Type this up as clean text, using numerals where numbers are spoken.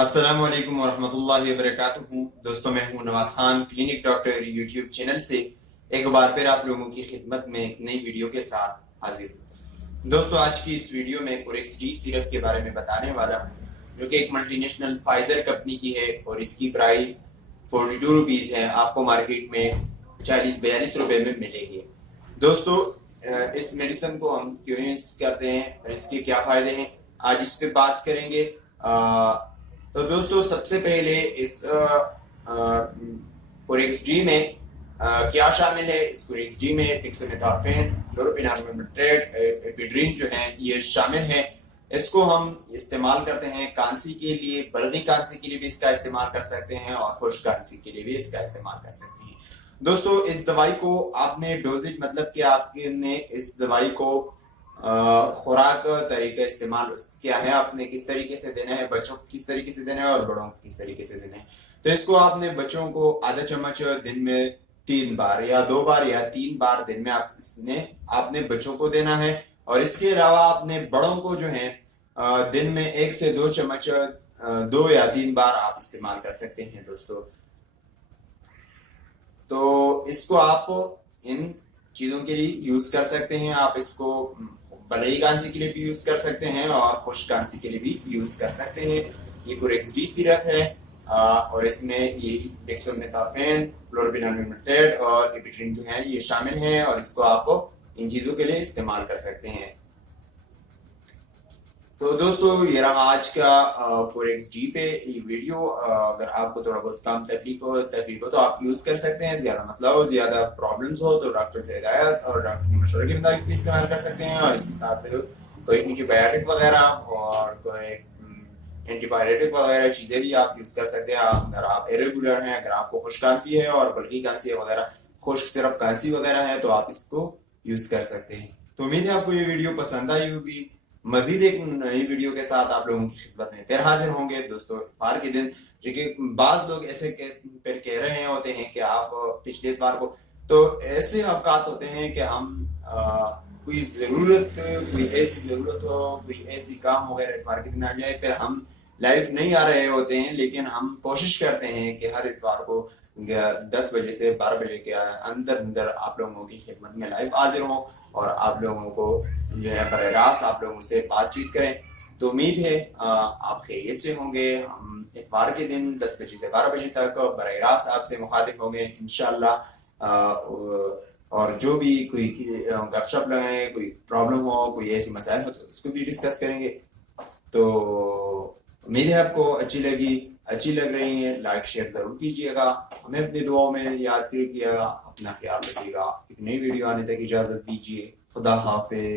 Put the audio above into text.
السلام علیکم ورحمۃ اللہ وبرکاتہ. دوستوں میں ہوں Nawaz Khan clinic doctor YouTube channel سے ایک بار پھر آپ لوگوں کی خدمت میں ایک نئی ویڈیو کے ساتھ حاضر ہوں. دوستو آج کی اس ویڈیو میں کوریکس ڈی سیرپ کے بارے میں بتانے والا ہوں جو کہ ایک ملٹی نیشنل فائزر کمپنی کی ہے اور اس کی پرائس 42 روپیز ہے. آپ کو مارکیٹ میں 40-42 روپے میں ملے گی. دوستو اس میڈیسن کو ہم کیوں یوز کرتے ہیں اور اس کے کیا فائدے ہیں آج اس پہ بات کریں گے. تو دوستو سب سے پہلے اس کوریکس ڈی میں کیا شامل ہے. اس کوریکس ڈی میں ڈیکسامیتھاسون، کلوروپینامائڈ، ایپیڈرین جو ہیں یہ شامل ہیں. اس کو ہم استعمال کرتے ہیں کانسی کے لیے، بلغی کانسی کے لیے بھی اس کا استعمال کر سکتے ہیں اور خشک کانسی کے لیے بھی اس کا استعمال کر سکتے ہیں. دوستو اس دوائی کو آپ نے ڈوزیج مطلب کہ آپ نے اس دوائی کو خوراک طریقہ استعمال کیا ہے، آپ نے کس طریقے سے دینا ہے، بچوں کو کس طریقے سے دینا ہے اور بڑوں کو کس طریقے سے دینا ہے. تو اس کو آپ نے بچوں کو آدھا چمچ دن میں 3 بار یا 2 بار یا 3 بار دن میں آپ نے بچوں کو دینا ہے. اور اس کے علاوہ آپ نے بڑوں کو جو ہے دن میں 1 سے 2 چمچ 2 یا 3 بار آپ استعمال کر سکتے ہیں. دوستو تو اس کو آپ ان چیزوں کے لیے یوز کر سکتے ہیں. آپ اس کو بلغی کانسی کے لیے بھی یوز کر سکتے ہیں اور خشک کانسی کے لیے بھی یوز کر سکتے ہیں. یہ کوریکس ڈی سیرپ ہے اور اس میں یہ ڈیکسامیتھاسون، کلوروپینامائڈ اور ایپیڈرین جو ہیں یہ شامل ہیں اور اس کو آپ ان چیزوں کے لیے استعمال کر سکتے ہیں. تو دوستو یہ رہا آج کا کوریکس ڈی پہ یہ ویڈیو. اگر آپ کو تھوڑا بہت کام تکلیف ہو تو آپ یوز کر سکتے ہیں. زیادہ مسئلہ ہو، زیادہ پرابلمز ہو تو ڈاکٹر سے ہدایت اور ڈاکٹر کے مشورے کے مطابق بھی استعمال کر سکتے ہیں. اور اس کے ساتھ کوئی اینٹی بایوٹک وغیرہ اور کوئی اینٹی بایوٹک وغیرہ چیزیں بھی آپ یوز کر سکتے ہیں. اگر آپ ایریگولر ہیں، اگر آپ کو خشک کانسی ہے اور بلغی کانسی وغیرہ خشک صرف کانسی وغیرہ ہے تو آپ اس کو یوز کر سکتے ہیں. تو امید ہے آپ کو یہ ویڈیو پسند آئی ہوگی. مزید ایک نئی ویڈیو کے ساتھ آپ لوگوں کی خدمت میں پھر حاضر ہوں گے. دوستو اتوار کے دن جو کہ بعض لوگ ایسے پھر کہہ رہے ہوتے ہیں کہ آپ پچھلے اتوار کو، تو ایسے اوقات ہوتے ہیں کہ ہم کوئی ایسی ضرورت ہو، کوئی ایسی کام وغیرہ اتوار کے دن آ جائے، پھر ہم لائیو نہیں آ رہے ہوتے ہیں. لیکن ہم کوشش کرتے ہیں کہ ہر اتوار کو 10 بجے سے 12 بجے کے اندر آپ لوگوں کی خدمت میں لائیو حاضر ہوں اور آپ لوگوں کو جو ہے براہ راست آپ لوگوں سے بات چیت کریں. تو امید ہے آپ خیریت سے ہوں گے. ہم اتوار کے دن 10 بجے سے 12 بجے تک براہ راست آپ سے مخاطب ہوں گے انشاءاللہ. اور جو بھی کوئی گپ شپ لگائیں، کوئی پرابلم ہو، کوئی ایسی مسائل ہو تو اس کو بھی ڈسکس کریں گے. تو امید ہے آپ کو اچھی لگ رہی ہیں. لائک شیئر ضرور کیجیے گا. ہمیں اپنی دعاؤں میں یاد کیجیے گا. اپنا خیال رکھیے گا. ایک نئی ویڈیو آنے تک اجازت دیجیے. خدا حافظ.